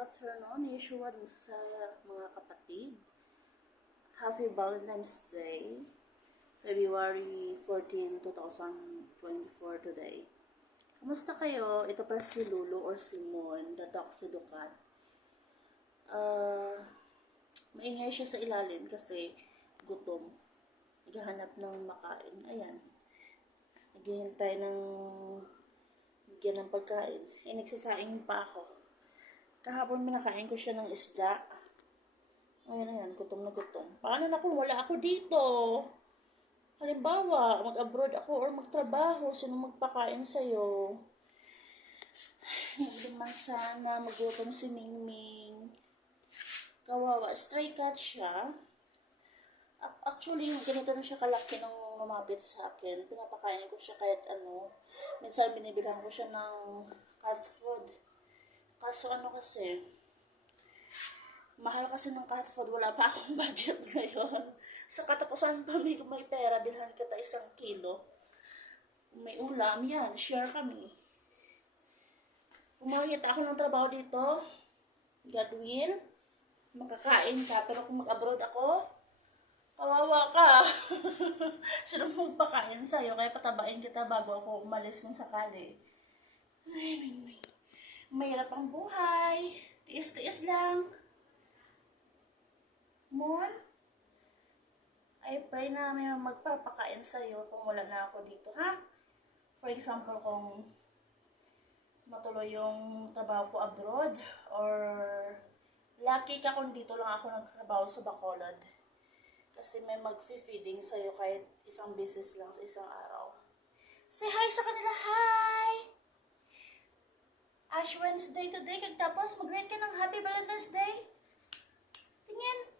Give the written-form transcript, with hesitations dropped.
afternoon, usually sa mga kapatid. Happy Valentine's Day, February 14, 2024 today. Kamusta kayo? Ito pala si Lulu or Simon, the Toxiducat. Maingay siya sa ilalim kasi gutom. Naghahanap ng makain. Ayan. Naghihintay ng bigyan ng pagkain. Nagsasaing pa ako. Kahapon minakain ko siya ng isda. Ayan, gutom na gutom. Paano na kung wala ako dito? Halimbawa, mag-abroad ako or magtrabaho, sino magpakain sa'yo? Hindi man sana magutom si Mingming. Kawawa, stray cat siya. Actually, ganito na siya kalaki nung lumapit sa akin. Pinapakain ko siya kahit ano. Minsan binibilang ko siya ng cat food. Kaso kasi, mahal kasi ng cat food, wala pa akong budget ngayon. Sa katapusan pa may pera, bilhan kita 1 kilo. Kung may ulam, yan, share kami. Kung makikita ako ng trabaho dito, God will, makakain ka. Pero kung mag-abroad ako, kawawa ka. Sino magpakain sa'yo, kaya patabain kita bago ako umalis ng sakali. Ay, mahirap ang buhay. Tiis-tiis lang. Mon, I pray na may magpapakain sa'yo kung wala na ako dito, ha? For example, kung matuloy yung trabaho ko abroad, or lucky ka kung dito lang ako nagtrabaho sa Bacolod. Kasi may mag-feeding sa'yo kahit isang beses lang sa isang araw. Say hi sa kanila, hi! Ash Wednesday today, kagtapos mag-rate ka ng Happy Valentine's Day. Tingin!